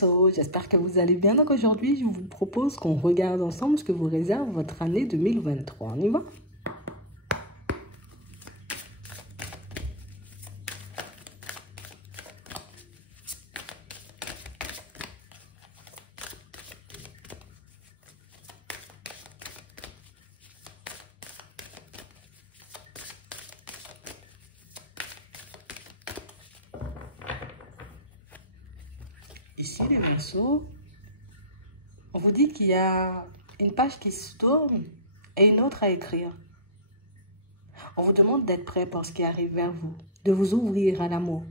Verseau, j'espère que vous allez bien. Donc aujourd'hui, je vous propose qu'on regarde ensemble ce que vous réserve votre année 2023. On y va? Ici, les Verseaux, on vous dit qu'il y a une page qui se tourne et une autre à écrire. On vous demande d'être prêt pour ce qui arrive vers vous, de vous ouvrir à l'amour.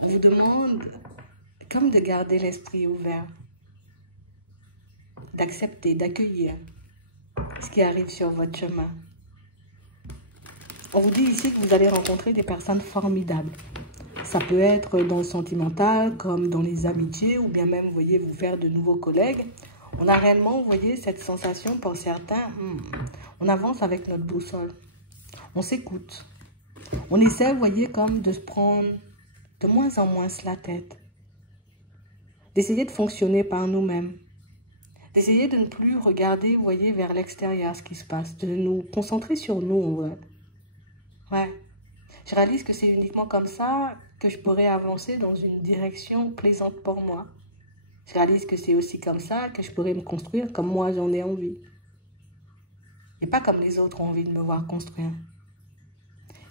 On vous demande comme de garder l'esprit ouvert, d'accepter, d'accueillir ce qui arrive sur votre chemin. On vous dit ici que vous allez rencontrer des personnes formidables. Ça peut être dans le sentimental, comme dans les amitiés, ou bien même, vous voyez, vous faire de nouveaux collègues. On a réellement, vous voyez, cette sensation pour certains, on avance avec notre boussole. On s'écoute. On essaie, vous voyez, comme de se prendre de moins en moins la tête. D'essayer de fonctionner par nous-mêmes. D'essayer de ne plus regarder, vous voyez, vers l'extérieur ce qui se passe. De nous concentrer sur nous, en vrai. Ouais. Je réalise que c'est uniquement comme ça que je pourrais avancer dans une direction plaisante pour moi. Je réalise que c'est aussi comme ça que je pourrais me construire comme moi j'en ai envie. Et pas comme les autres ont envie de me voir construire.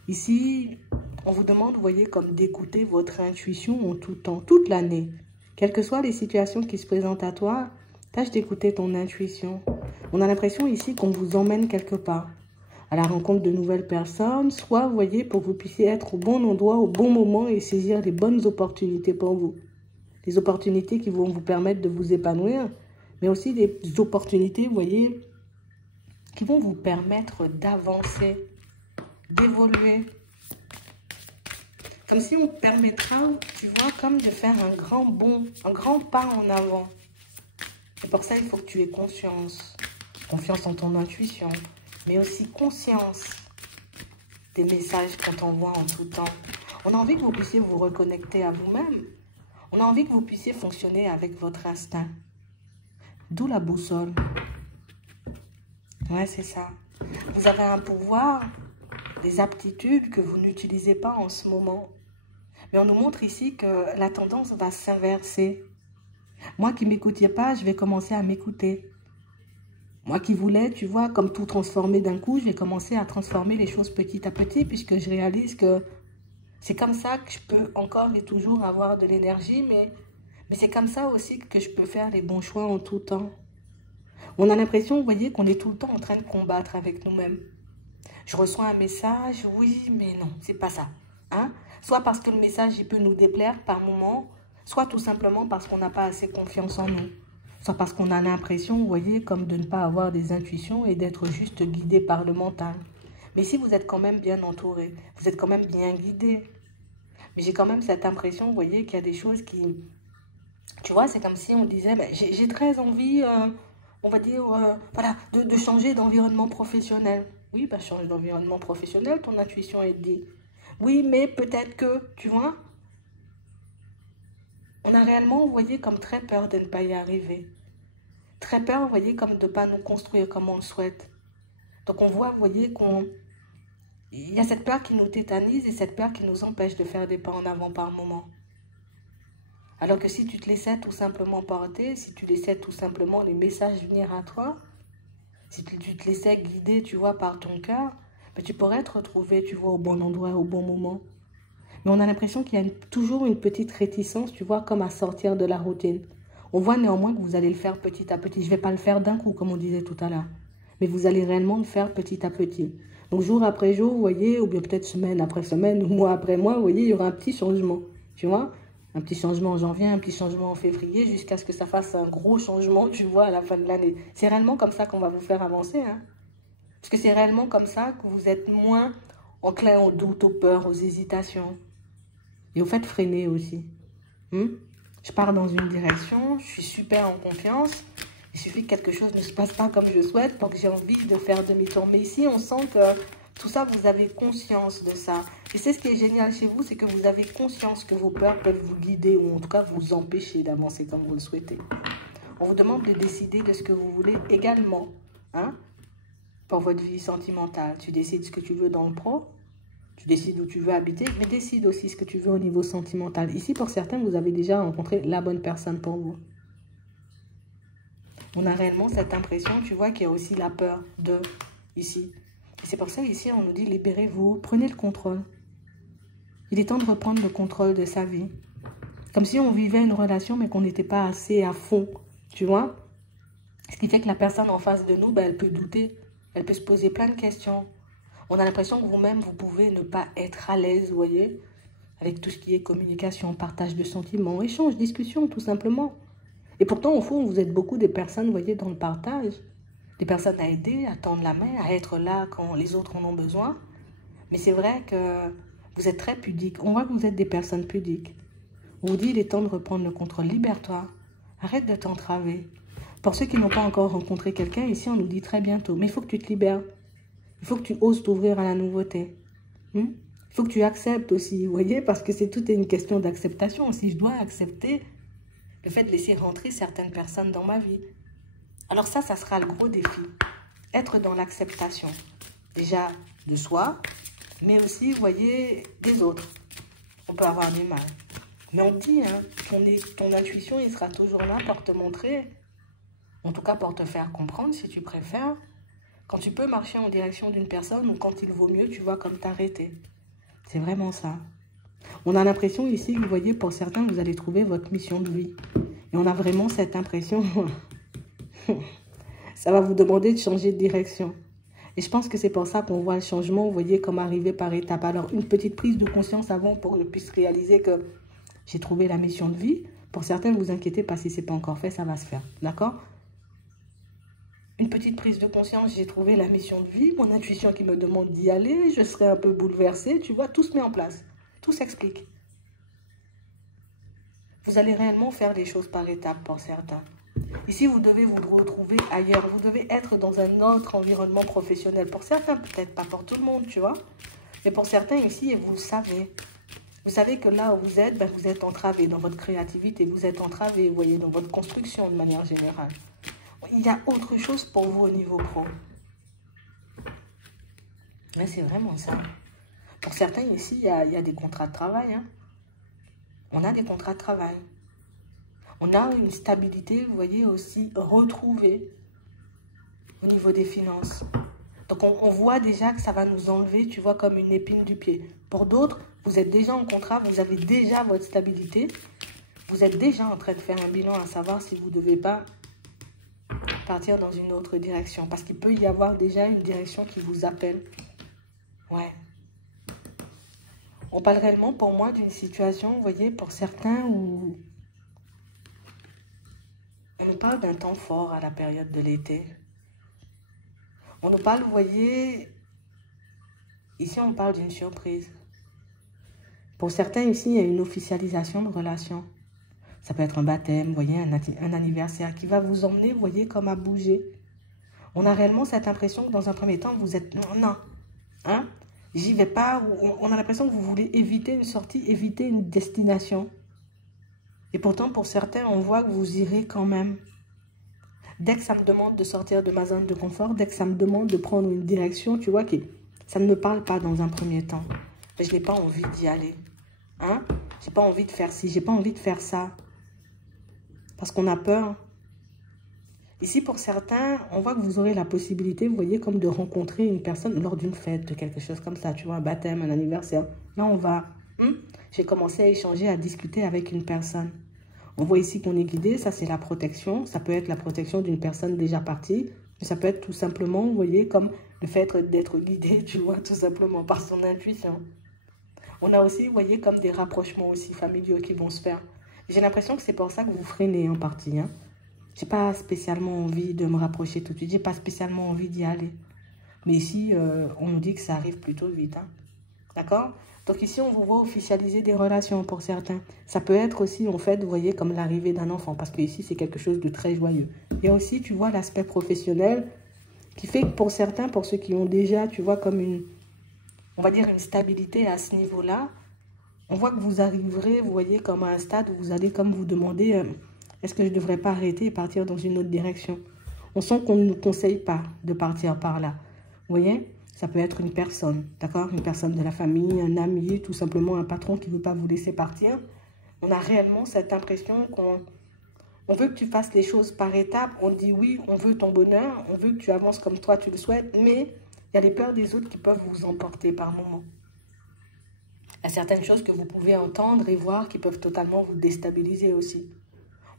Ici, on vous demande, vous voyez, comme d'écouter votre intuition en tout temps, toute l'année. Quelles que soient les situations qui se présentent à toi, tâche d'écouter ton intuition. On a l'impression ici qu'on vous emmène quelque part, à la rencontre de nouvelles personnes, soit, vous voyez, pour que vous puissiez être au bon endroit, au bon moment et saisir les bonnes opportunités pour vous. Des opportunités qui vont vous permettre de vous épanouir, mais aussi des opportunités, vous voyez, qui vont vous permettre d'avancer, d'évoluer. Comme si on permettra, tu vois, comme de faire un grand bond, un grand pas en avant. Et pour ça, il faut que tu aies confiance. Confiance en ton intuition, mais aussi conscience des messages qu'on t'envoie en tout temps. On a envie que vous puissiez vous reconnecter à vous-même. On a envie que vous puissiez fonctionner avec votre instinct. D'où la boussole. Ouais, c'est ça. Vous avez un pouvoir, des aptitudes que vous n'utilisez pas en ce moment. Mais on nous montre ici que la tendance va s'inverser. Moi qui ne m'écoutais pas, je vais commencer à m'écouter. Moi qui voulais, tu vois, comme tout transformer d'un coup, je vais commencer à transformer les choses petit à petit puisque je réalise que c'est comme ça que je peux encore et toujours avoir de l'énergie, mais c'est comme ça aussi que je peux faire les bons choix en tout temps. On a l'impression, vous voyez, qu'on est tout le temps en train de combattre avec nous-mêmes. Je reçois un message, oui, mais non, c'est pas ça. Hein? Soit parce que le message, il peut nous déplaire par moment, soit tout simplement parce qu'on n'a pas assez confiance en nous. Soit parce qu'on a l'impression, vous voyez, comme de ne pas avoir des intuitions et d'être juste guidé par le mental. Mais si vous êtes quand même bien entouré, vous êtes quand même bien guidé. Mais j'ai quand même cette impression, vous voyez, qu'il y a des choses qui... Tu vois, c'est comme si on disait, ben, j'ai très envie, on va dire, voilà, de changer d'environnement professionnel. Oui, ben, change d'environnement professionnel, ton intuition est dit. Oui, mais peut-être que, tu vois, on a réellement, vous voyez, comme très peur de ne pas y arriver. Très peur, vous voyez, comme de ne pas nous construire comme on le souhaite. Donc on voit, vous voyez, il y a cette peur qui nous tétanise et cette peur qui nous empêche de faire des pas en avant par moment. Alors que si tu te laissais tout simplement porter, si tu laissais tout simplement les messages venir à toi, si tu te laissais guider, tu vois, par ton cœur, ben tu pourrais te retrouver, tu vois, au bon endroit, au bon moment. Mais on a l'impression qu'il y a toujours une petite réticence, tu vois, comme à sortir de la routine. On voit néanmoins que vous allez le faire petit à petit. Je ne vais pas le faire d'un coup, comme on disait tout à l'heure. Mais vous allez réellement le faire petit à petit. Donc, jour après jour, vous voyez, ou bien peut-être semaine après semaine, ou mois après mois, vous voyez, il y aura un petit changement. Tu vois, un petit changement en janvier, un petit changement en février, jusqu'à ce que ça fasse un gros changement, tu vois, à la fin de l'année. C'est réellement comme ça qu'on va vous faire avancer, hein. Parce que c'est réellement comme ça que vous êtes moins enclin aux doutes, aux peurs, aux hésitations. Et au fait, freiner aussi. Je pars dans une direction, je suis super en confiance. Il suffit que quelque chose ne se passe pas comme je souhaite pour que j'ai envie de faire demi-tour. Mais ici, on sent que Tout ça, vous avez conscience de ça. Et c'est ce qui est génial chez vous, c'est que vous avez conscience que vos peurs peuvent vous guider ou en tout cas vous empêcher d'avancer comme vous le souhaitez. On vous demande de décider de ce que vous voulez également, hein, pour votre vie sentimentale. Tu décides ce que tu veux dans le pro, tu décides où tu veux habiter, mais décide aussi ce que tu veux au niveau sentimental. Ici, pour certains, vous avez déjà rencontré la bonne personne pour vous. On a réellement cette impression, tu vois, qu'il y a aussi la peur de ici. Et c'est pour ça ici, on nous dit libérez-vous, prenez le contrôle. Il est temps de reprendre le contrôle de sa vie. Comme si on vivait une relation, mais qu'on n'était pas assez à fond, tu vois. Ce qui fait que la personne en face de nous, ben, elle peut douter, elle peut se poser plein de questions. On a l'impression que vous-même, vous pouvez ne pas être à l'aise, vous voyez, avec tout ce qui est communication, partage de sentiments, échange, discussion, tout simplement. Et pourtant, au fond, vous êtes beaucoup des personnes, vous voyez, dans le partage. Des personnes à aider, à tendre la main, à être là quand les autres en ont besoin. Mais c'est vrai que vous êtes très pudique. On voit que vous êtes des personnes pudiques. On vous dit, il est temps de reprendre le contrôle. Libère-toi. Arrête de t'entraver. Pour ceux qui n'ont pas encore rencontré quelqu'un, ici, on nous dit très bientôt. Mais il faut que tu te libères. Il faut que tu oses t'ouvrir à la nouveauté. Il faut que tu acceptes aussi, vous voyez, parce que c'est toute une question d'acceptation. Si je dois accepter le fait de laisser rentrer certaines personnes dans ma vie. Alors ça sera le gros défi. Être dans l'acceptation. Déjà de soi, mais aussi, vous voyez, des autres. On peut avoir du mal. Mais on dit, hein, ton intuition, il sera toujours là pour te montrer, en tout cas pour te faire comprendre, si tu préfères, quand tu peux marcher en direction d'une personne ou quand il vaut mieux, tu vois, comme t'arrêter. C'est vraiment ça. On a l'impression ici, vous voyez, pour certains, vous allez trouver votre mission de vie. Et on a vraiment cette impression, ça va vous demander de changer de direction. Et je pense que c'est pour ça qu'on voit le changement, vous voyez, comme arriver par étapes. Alors, une petite prise de conscience avant pour que je puisse réaliser que j'ai trouvé la mission de vie. Pour certains, ne vous inquiétez pas, si ce n'est pas encore fait, ça va se faire. D'accord? Une petite prise de conscience, j'ai trouvé la mission de vie, mon intuition qui me demande d'y aller, je serai un peu bouleversée, tu vois, tout se met en place, tout s'explique. Vous allez réellement faire les choses par étapes pour certains. Ici, vous devez vous retrouver ailleurs, vous devez être dans un autre environnement professionnel. Pour certains, peut-être pas pour tout le monde, tu vois, mais pour certains ici, et vous le savez. Vous savez que là où vous êtes, ben, vous êtes entravé dans votre créativité, vous êtes entravé, vous voyez, dans votre construction de manière générale. Il y a autre chose pour vous au niveau pro. Mais c'est vraiment ça. Pour certains ici, il y a des contrats de travail. Hein. On a des contrats de travail. On a une stabilité, vous voyez, aussi retrouvée au niveau des finances. Donc, on voit déjà que ça va nous enlever, tu vois, comme une épine du pied. Pour d'autres, vous êtes déjà en contrat, vous avez déjà votre stabilité. Vous êtes déjà en train de faire un bilan à savoir si vous ne devez pas partir dans une autre direction. Parce qu'il peut y avoir déjà une direction qui vous appelle. Ouais. On parle réellement pour moi d'une situation, vous voyez, pour certains où on nous parle d'un temps fort à la période de l'été. On nous parle, vous voyez, ici on parle d'une surprise. Pour certains ici, il y a une officialisation de relation. Ça peut être un baptême, vous voyez, un anniversaire qui va vous emmener, vous voyez, comme à bouger. On a réellement cette impression que dans un premier temps, vous êtes non, hein, j'y vais pas. On a l'impression que vous voulez éviter une sortie, éviter une destination. Et pourtant, pour certains, on voit que vous irez quand même. Dès que ça me demande de sortir de ma zone de confort, dès que ça me demande de prendre une direction, tu vois, que ça ne me parle pas dans un premier temps. Mais je n'ai pas envie d'y aller. Hein? Je n'ai pas envie de faire ci, je n'ai pas envie de faire ça. Parce qu'on a peur. Ici, pour certains, on voit que vous aurez la possibilité, vous voyez, comme de rencontrer une personne lors d'une fête, de quelque chose comme ça, tu vois, un baptême, un anniversaire. Là, on va... J'ai commencé à échanger, à discuter avec une personne. On voit ici qu'on est guidé, ça c'est la protection. Ça peut être la protection d'une personne déjà partie, mais ça peut être tout simplement, vous voyez, comme le fait d'être guidé, tu vois, tout simplement par son intuition. On a aussi, vous voyez, comme des rapprochements aussi familiaux qui vont se faire. J'ai l'impression que c'est pour ça que vous freinez en partie. Hein. Je n'ai pas spécialement envie de me rapprocher tout de suite. Je n'ai pas spécialement envie d'y aller. Mais ici, on nous dit que ça arrive plutôt vite. Hein. D'accord? Donc ici, on vous voit officialiser des relations pour certains. Ça peut être aussi, en fait, vous voyez, comme l'arrivée d'un enfant. Parce que ici, c'est quelque chose de très joyeux. Il y a aussi, tu vois, l'aspect professionnel qui fait que pour certains, pour ceux qui ont déjà, tu vois, comme une... Je ne sais pas si vous voyez, comme une stabilité, vous voyez, au niveau de votre travail. Il y a aussi, tu vois, l'aspect professionnel qui fait que pour certains, on voit que vous irez quand même. Dès que ça me demande de sortir de ma zone de confort, dès que ça me demande de prendre une direction, tu vois, que ça ne me parle pas dans un premier temps. Mais je n'ai pas envie d'y aller. Mais pour certains, pour ceux qui ont déjà, tu vois, comme une... on va dire, une stabilité à ce niveau-là. On voit que vous arriverez, vous voyez, comme à un stade où vous allez comme vous demander, est-ce que je ne devrais pas arrêter et partir dans une autre direction? On sent qu'on ne nous conseille pas de partir par là. Vous voyez? Ça peut être une personne, d'accord? Une personne de la famille, un ami, tout simplement un patron qui ne veut pas vous laisser partir. On a réellement cette impression qu'on veut que tu fasses les choses par étapes. On dit oui, on veut ton bonheur, on veut que tu avances comme toi tu le souhaites, mais il y a les peurs des autres qui peuvent vous emporter par moments. Il y a certaines choses que vous pouvez entendre et voir qui peuvent totalement vous déstabiliser aussi.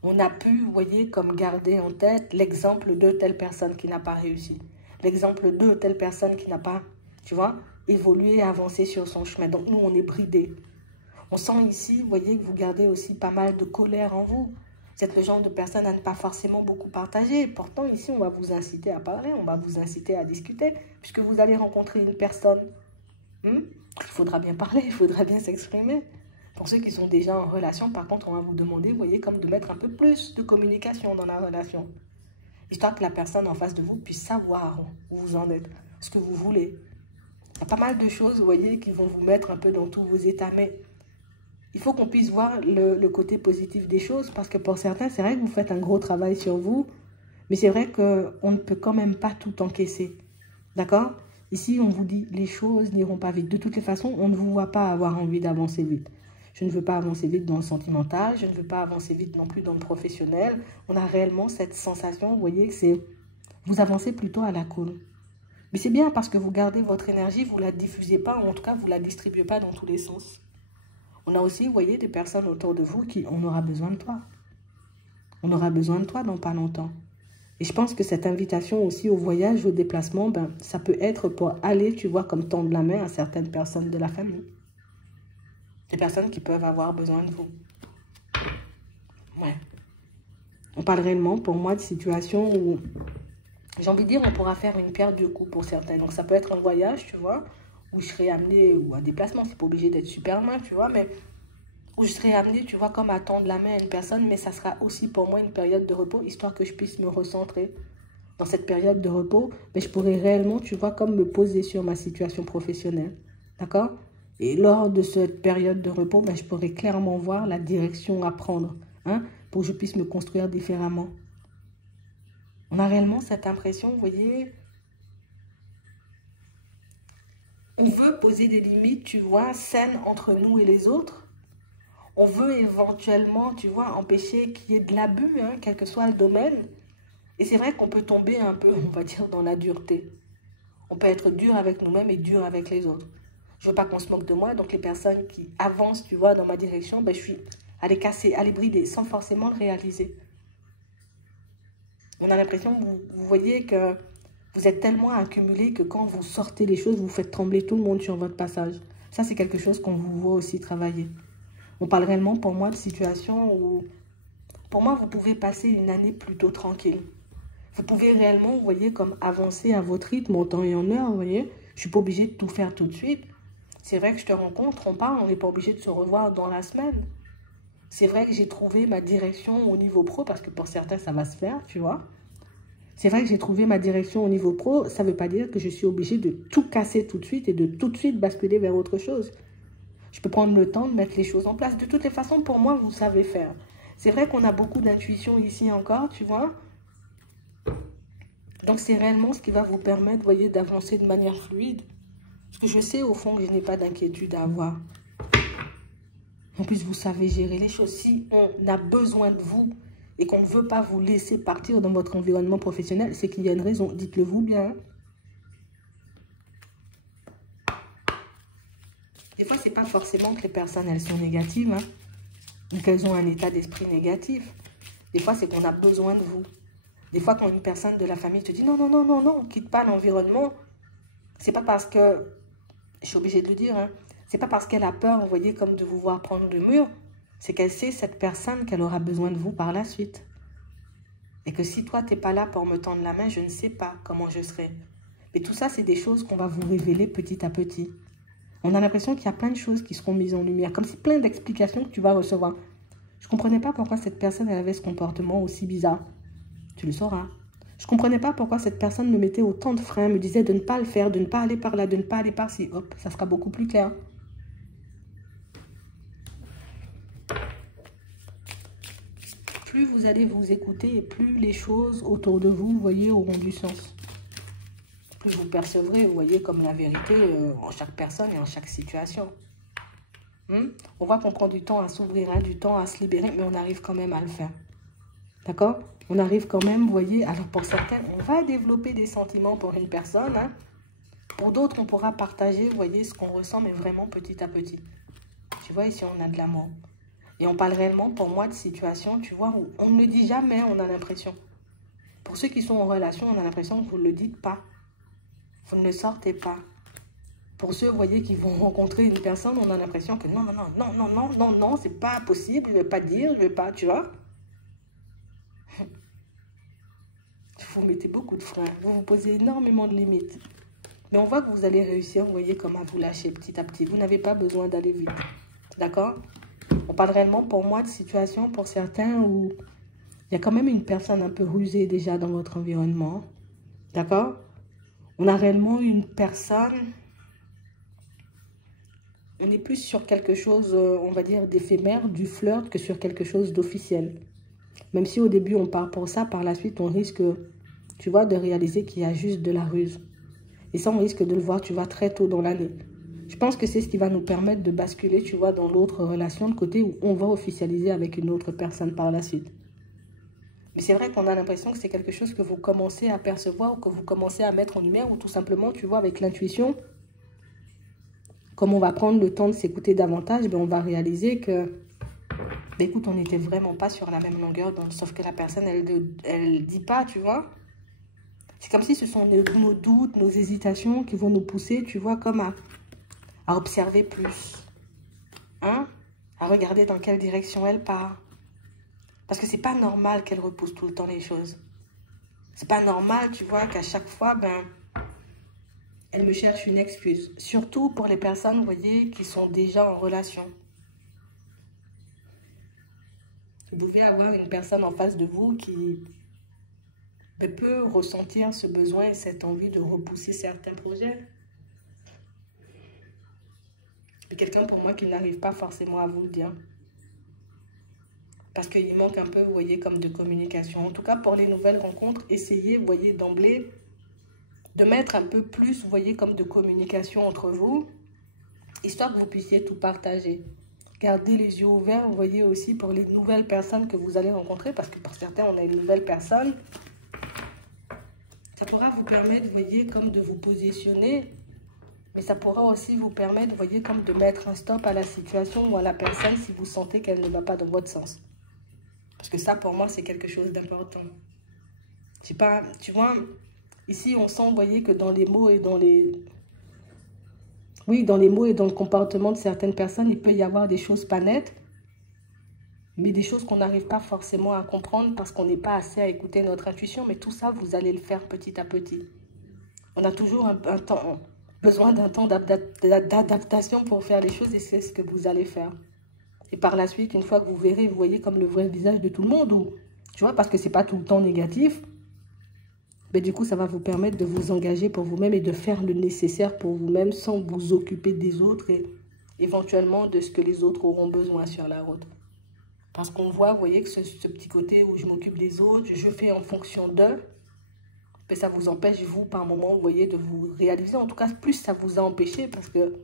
On a pu, vous voyez, comme garder en tête l'exemple de telle personne qui n'a pas réussi. L'exemple de telle personne qui n'a pas, tu vois, évolué, avancé sur son chemin. Donc nous, on est bridés. On sent ici, vous voyez, que vous gardez aussi pas mal de colère en vous. Vous êtes le genre de personne à ne pas forcément beaucoup partager. Pourtant, ici, on va vous inciter à parler, on va vous inciter à discuter, puisque vous allez rencontrer une personne. Il faudra bien parler, il faudra bien s'exprimer. Pour ceux qui sont déjà en relation, par contre, on va vous demander, vous voyez, comme de mettre un peu plus de communication dans la relation. Histoire que la personne en face de vous puisse savoir où vous en êtes, ce que vous voulez. Il y a pas mal de choses, vous voyez, qui vont vous mettre un peu dans tous vos états. Mais il faut qu'on puisse voir le côté positif des choses. Parce que pour certains, c'est vrai que vous faites un gros travail sur vous. Mais c'est vrai qu'on ne peut quand même pas tout encaisser. D'accord? Ici, on vous dit, les choses n'iront pas vite. De toutes les façons, on ne vous voit pas avoir envie d'avancer vite. Je ne veux pas avancer vite dans le sentimental, je ne veux pas avancer vite non plus dans le professionnel. On a réellement cette sensation, vous voyez, que c'est vous avancez plutôt à la cool. Mais c'est bien parce que vous gardez votre énergie, vous ne la diffusez pas, ou en tout cas, vous ne la distribuez pas dans tous les sens. On a aussi, vous voyez, des personnes autour de vous qui, on aura besoin de toi. On aura besoin de toi dans pas longtemps. Et je pense que cette invitation aussi au voyage, au déplacement, ben, ça peut être pour aller, tu vois, comme tendre la main à certaines personnes de la famille. Des personnes qui peuvent avoir besoin de vous. Ouais. On parle réellement, pour moi, de situations où, j'ai envie de dire, on pourra faire une pierre deux coups pour certains. Donc, ça peut être un voyage, tu vois, où je serai amené, ou un déplacement, c'est pas obligé d'être super loin, tu vois, mais où je serai amené, tu vois, comme à tendre la main à une personne, mais ça sera aussi pour moi une période de repos, histoire que je puisse me recentrer. Dans cette période de repos, mais je pourrais réellement, tu vois, comme me poser sur ma situation professionnelle. D'accord? Et lors de cette période de repos, ben, je pourrais clairement voir la direction à prendre, hein, pour que je puisse me construire différemment. On a réellement cette impression, vous voyez, on veut poser des limites, tu vois, saines entre nous et les autres. On veut éventuellement, tu vois, empêcher qu'il y ait de l'abus, hein, quel que soit le domaine. Et c'est vrai qu'on peut tomber un peu, on va dire, dans la dureté. On peut être dur avec nous-mêmes et dur avec les autres. Je ne veux pas qu'on se moque de moi, donc les personnes qui avancent, tu vois, dans ma direction, ben, je suis à les casser, à les brider, sans forcément le réaliser. On a l'impression, vous voyez que vous êtes tellement accumulé que quand vous sortez les choses, vous faites trembler tout le monde sur votre passage. Ça, c'est quelque chose qu'on vous voit aussi travailler. On parle réellement, pour moi, de situations où, pour moi, vous pouvez passer une année plutôt tranquille. Vous pouvez réellement, vous voyez, comme avancer à votre rythme en temps et en heure, vous voyez. Je ne suis pas obligée de tout faire tout de suite. C'est vrai que je te rencontre, on parle, on n'est pas obligé de se revoir dans la semaine. C'est vrai que j'ai trouvé ma direction au niveau pro, parce que pour certains, ça va se faire, tu vois. C'est vrai que j'ai trouvé ma direction au niveau pro, ça ne veut pas dire que je suis obligée de tout casser tout de suite et de tout de suite basculer vers autre chose. Je peux prendre le temps de mettre les choses en place. De toutes les façons, pour moi, vous savez faire. C'est vrai qu'on a beaucoup d'intuition ici encore, tu vois. Donc, c'est réellement ce qui va vous permettre, vous voyez, d'avancer de manière fluide. Parce que je sais, au fond, que je n'ai pas d'inquiétude à avoir. En plus, vous savez gérer les choses. Si on a besoin de vous et qu'on ne veut pas vous laisser partir dans votre environnement professionnel, c'est qu'il y a une raison. Dites-le vous bien. Des fois, ce n'est pas forcément que les personnes, elles sont négatives, hein, ou qu'elles ont un état d'esprit négatif. Des fois, c'est qu'on a besoin de vous. Des fois, quand une personne de la famille te dit non, non, non, non, non, quitte pas l'environnement, c'est pas parce que, je suis obligée de le dire, hein, c'est pas parce qu'elle a peur, vous voyez, comme de vous voir prendre le mur, c'est qu'elle sait, cette personne, qu'elle aura besoin de vous par la suite. Et que si toi, tu n'es pas là pour me tendre la main, je ne sais pas comment je serai. Mais tout ça, c'est des choses qu'on va vous révéler petit à petit. On a l'impression qu'il y a plein de choses qui seront mises en lumière, comme si plein d'explications que tu vas recevoir. Je ne comprenais pas pourquoi cette personne elle avait ce comportement aussi bizarre. Tu le sauras. Je ne comprenais pas pourquoi cette personne me mettait autant de freins, me disait de ne pas le faire, de ne pas aller par là, de ne pas aller par-ci. Hop, ça sera beaucoup plus clair. Plus vous allez vous écouter et plus les choses autour de vous, vous voyez, auront du sens. Plus vous percevrez, vous voyez, comme la vérité en chaque personne et en chaque situation. On voit qu'on prend du temps à s'ouvrir, hein, du temps à se libérer, mais on arrive quand même à le faire. D'accord? On arrive quand même, vous voyez, alors pour certains, on va développer des sentiments pour une personne. Hein. Pour d'autres, on pourra partager, vous voyez, ce qu'on ressent, mais vraiment petit à petit. Tu vois, ici, on a de l'amour. Et on parle réellement, pour moi, de situations, tu vois, où on ne le dit jamais, on a l'impression. Pour ceux qui sont en relation, on a l'impression que vous ne le dites pas. Vous ne le sortez pas. Pour ceux, vous voyez, qui vont rencontrer une personne, on a l'impression que non, c'est pas possible, je ne vais pas dire, je ne vais pas, tu vois. Vous mettez beaucoup de freins, vous vous posez énormément de limites. Mais on voit que vous allez réussir, vous voyez, comme à vous lâcher petit à petit. Vous n'avez pas besoin d'aller vite. D'accord? On parle réellement, pour moi, de situations, pour certains, où il y a quand même une personne un peu rusée déjà dans votre environnement. D'accord? On a réellement une personne... On est plus sur quelque chose, on va dire, d'éphémère, du flirt, que sur quelque chose d'officiel. Même si au début, on part pour ça, par la suite, on risque, tu vois, de réaliser qu'il y a juste de la ruse. Et ça, on risque de le voir, tu vois, très tôt dans l'année. Je pense que c'est ce qui va nous permettre de basculer, tu vois, dans l'autre relation, de côté où on va officialiser avec une autre personne par la suite. Mais c'est vrai qu'on a l'impression que c'est quelque chose que vous commencez à percevoir ou que vous commencez à mettre en lumière ou tout simplement, tu vois, avec l'intuition. Comme on va prendre le temps de s'écouter davantage, ben on va réaliser que, ben écoute, on n'était vraiment pas sur la même longueur d'onde, sauf que la personne, elle dit pas, tu vois. C'est comme si ce sont nos doutes, nos hésitations qui vont nous pousser, tu vois, comme à observer plus. Hein? À regarder dans quelle direction elle part. Parce que c'est pas normal qu'elle repousse tout le temps les choses. C'est pas normal, tu vois, qu'à chaque fois, ben, elle me cherche une excuse. Surtout pour les personnes, vous voyez, qui sont déjà en relation. Vous pouvez avoir une personne en face de vous qui peut ressentir ce besoin et cette envie de repousser certains projets. Mais quelqu'un pour moi qui n'arrive pas forcément à vous le dire. Parce qu'il manque un peu, vous voyez, comme de communication. En tout cas, pour les nouvelles rencontres, essayez, vous voyez, d'emblée, de mettre un peu plus, vous voyez, comme de communication entre vous, histoire que vous puissiez tout partager. Gardez les yeux ouverts, vous voyez, aussi pour les nouvelles personnes que vous allez rencontrer, parce que pour certains, on a une nouvelle personne. Ça pourra vous permettre, vous voyez, comme de vous positionner, mais ça pourra aussi vous permettre, vous voyez, comme de mettre un stop à la situation ou à la personne si vous sentez qu'elle ne va pas dans votre sens. Parce que ça, pour moi, c'est quelque chose d'important. Je sais pas, tu vois, ici, on sent, vous voyez, que dans les mots et dans les... Oui, dans les mots et dans le comportement de certaines personnes, il peut y avoir des choses pas nettes, mais des choses qu'on n'arrive pas forcément à comprendre parce qu'on n'est pas assez à écouter notre intuition. Mais tout ça, vous allez le faire petit à petit. On a toujours besoin d'un temps d'adaptation pour faire les choses et c'est ce que vous allez faire. Et par la suite, une fois que vous verrez, vous voyez comme le vrai visage de tout le monde, ou, tu vois, parce que c'est pas tout le temps négatif, mais du coup, ça va vous permettre de vous engager pour vous-même et de faire le nécessaire pour vous-même sans vous occuper des autres et éventuellement de ce que les autres auront besoin sur la route. Parce qu'on voit, vous voyez, que ce petit côté où je m'occupe des autres, je fais en fonction d'eux, mais ça vous empêche, vous, par moment, vous voyez, de vous réaliser. En tout cas, plus ça vous a empêché parce que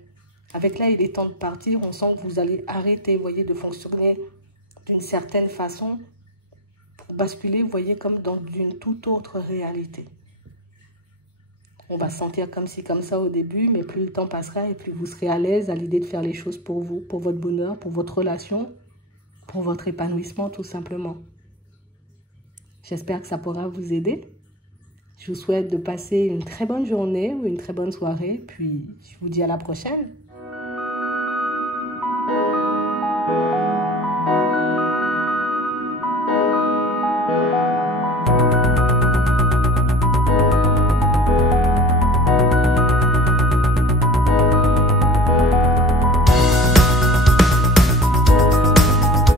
avec là, il est temps de partir. On sent que vous allez arrêter, vous voyez, de fonctionner d'une certaine façon pour basculer, vous voyez, comme dans une toute autre réalité. On va se sentir comme ci, comme ça au début, mais plus le temps passera et plus vous serez à l'aise à l'idée de faire les choses pour vous, pour votre bonheur, pour votre relation, pour votre épanouissement, tout simplement. J'espère que ça pourra vous aider. Je vous souhaite de passer une très bonne journée ou une très bonne soirée, puis je vous dis à la prochaine.